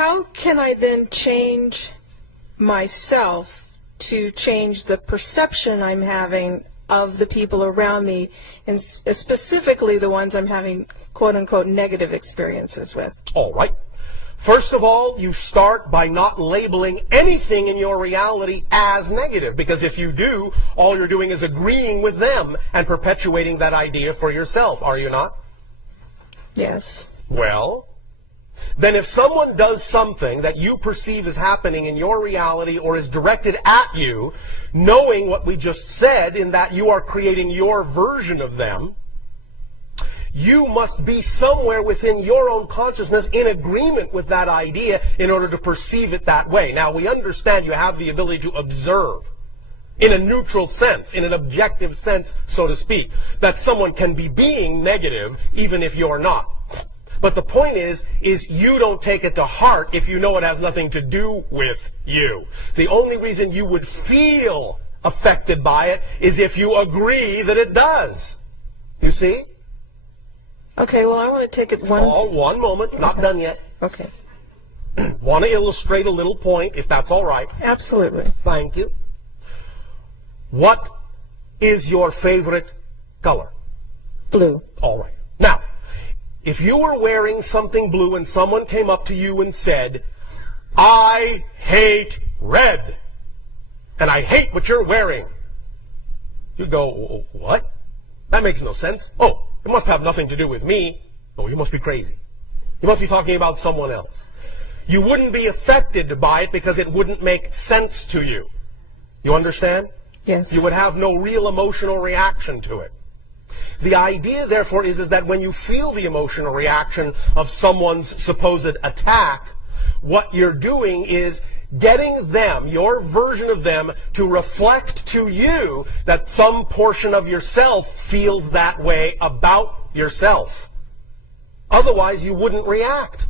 how can I then change myself to change the perception I'm having of the people around me, and specifically the ones I'm having quote-unquote negative experiences with? All right. First of all, you start by not labeling anything in your reality as negative, because if you do, all you're doing is agreeing with them and perpetuating that idea for yourself, are you not? Yes. Well, then if someone does something that you perceive as happening in your reality or is directed at you, knowing what we just said in that you are creating your version of them, you must be somewhere within your own consciousness in agreement with that idea in order to perceive it that way. Now, we understand you have the ability to observe in a neutral sense, in an objective sense, so to speak, that someone can be being negative even if you're not. But the point is you don't take it to heart if you know it has nothing to do with you. The only reason you would feel affected by it is if you agree that it does. You see? Okay, well, I want to take it one... Oh, one moment. Not done yet. Okay. Want to illustrate a little point, if that's all right? Absolutely. Thank you. What is your favorite color? Blue. All right. Now, if you were wearing something blue and someone came up to you and said, I hate red, and I hate what you're wearing, you'd go, what? That makes no sense. Oh, it must have nothing to do with me. Oh, you must be crazy. You must be talking about someone else. You wouldn't be affected by it because it wouldn't make sense to you. You understand? Yes. You would have no real emotional reaction to it. The idea, therefore, is that when you feel the emotional reaction of someone's supposed attack, what you're doing is getting them, your version of them, to reflect to you that some portion of yourself feels that way about yourself. Otherwise, you wouldn't react.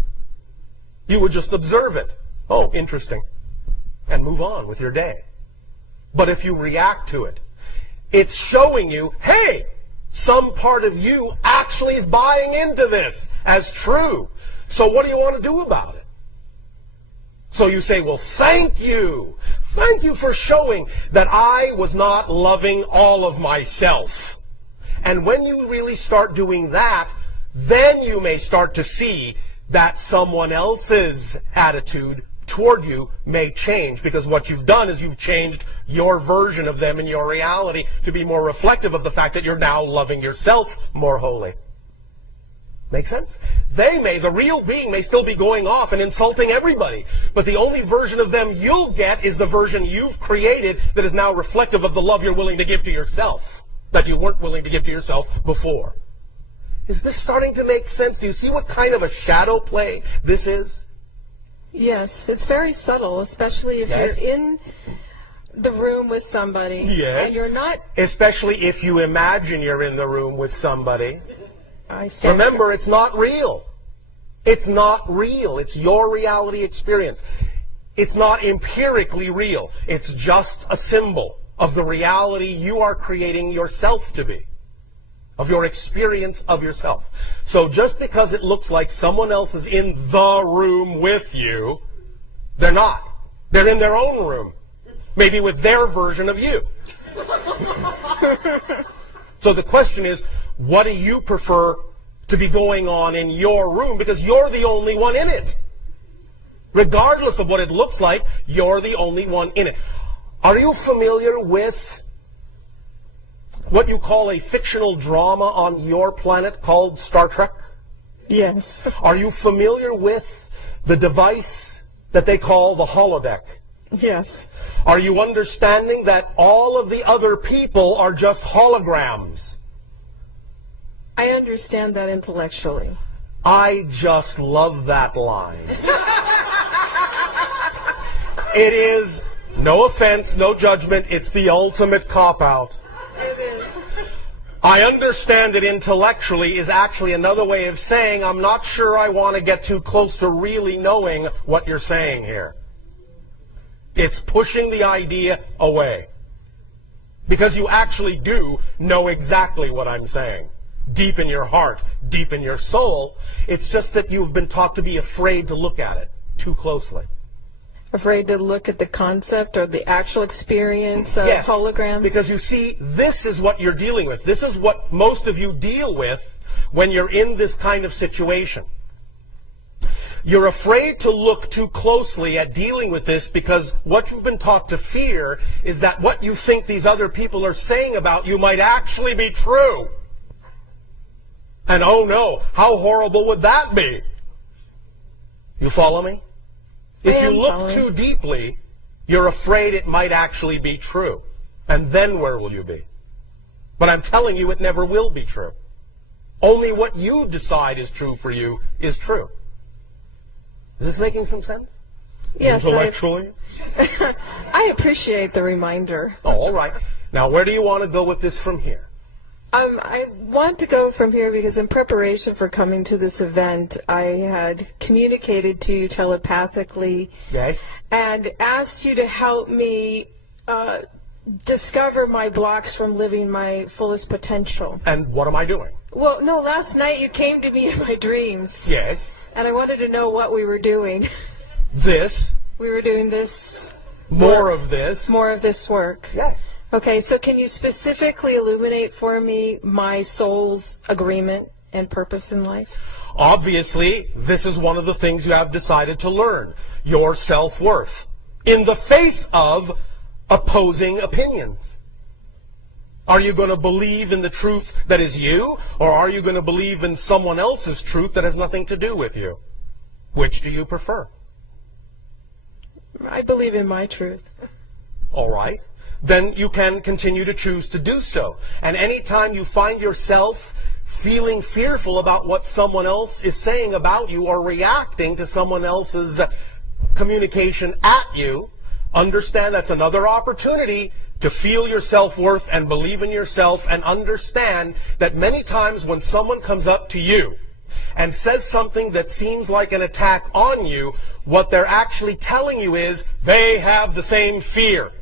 You would just observe it. Oh, interesting. And move on with your day. But if you react to it, it's showing you, hey, some part of you actually is buying into this as true. So what do you want to do about it? So you say, well, thank you. Thank you for showing that I was not loving all of myself. And when you really start doing that, then you may start to see that someone else's attitude toward you may change, because what you've done is you've changed your version of them in your reality to be more reflective of the fact that you're now loving yourself more wholly. Make sense? The real being may still be going off and insulting everybody, but the only version of them you'll get is the version you've created that is now reflective of the love you're willing to give to yourself, that you weren't willing to give to yourself before. Is this starting to make sense? Do you see what kind of a shadow play this is? Yes, it's very subtle, especially if you're in the room with somebody. Yes. And you're not... Especially if you imagine you're in the room with somebody. Remember, it's not real. It's not real. It's your reality experience. It's not empirically real. It's just a symbol of the reality you are creating yourself to be, of your experience of yourself. So just because it looks like someone else is in the room with you, they're not. They're in their own room, maybe with their version of you. So the question is, what do you prefer to be going on in your room? Because you're the only one in it. Regardless of what it looks like, you're the only one in it. Are you familiar with what you call a fictional drama on your planet called Star Trek? Yes. Are you familiar with the device that they call the holodeck? Yes. Are you understanding that all of the other people are just holograms? I understand that intellectually. I just love that line. It is, no offense, no judgment, it's the ultimate cop-out. It is. I understand it intellectually is actually another way of saying I'm not sure I want to get too close to really knowing what you're saying here. It's pushing the idea away. Because you actually do know exactly what I'm saying. Deep in your heart, deep in your soul. It's just that you've been taught to be afraid to look at it, too closely. Afraid to look at the concept or the actual experience of Yes, holograms? because you see, this is what you're dealing with. This is what most of you deal with when you're in this kind of situation. You're afraid to look too closely at dealing with this because what you've been taught to fear is that what you think these other people are saying about you might actually be true. And oh no, how horrible would that be? You follow me? If you look too deeply, you're afraid it might actually be true. And then where will you be? But I'm telling you, it never will be true. Only what you decide is true for you is true. Is this making some sense? Yes. Intellectually? I appreciate the reminder. Oh, all right. Now, where do you want to go with this from here? I want to go from here because in preparation for coming to this event, I had communicated to you telepathically and asked you to help me discover my blocks from living my fullest potential. And what am I doing? Well, no, last night you came to me in my dreams. Yes. And I wanted to know what we were doing. This. We were doing this. More of this. More of this work. Yes. Okay, so can you specifically illuminate for me my soul's agreement and purpose in life? Obviously, this is one of the things you have decided to learn. Your self-worth. In the face of opposing opinions. Are you going to believe in the truth that is you, or are you going to believe in someone else's truth that has nothing to do with you? Which do you prefer? I believe in my truth. All right. Then you can continue to choose to do so. And anytime you find yourself feeling fearful about what someone else is saying about you or reacting to someone else's communication at you, understand that's another opportunity to feel your self-worth and believe in yourself, and understand that many times when someone comes up to you and says something that seems like an attack on you, what they're actually telling you is they have the same fear.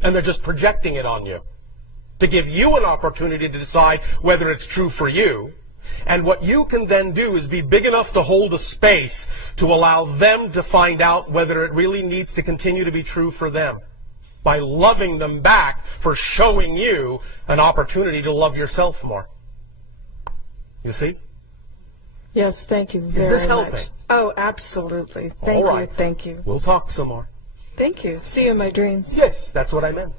And they're just projecting it on you to give you an opportunity to decide whether it's true for you. And what you can then do is be big enough to hold a space to allow them to find out whether it really needs to continue to be true for them, by loving them back for showing you an opportunity to love yourself more. You see? Yes, thank you very much. Is this helping? Oh, absolutely. Thank All right. you. Thank you. We'll talk some more. Thank you. See you in my dreams. Yes, that's what I meant.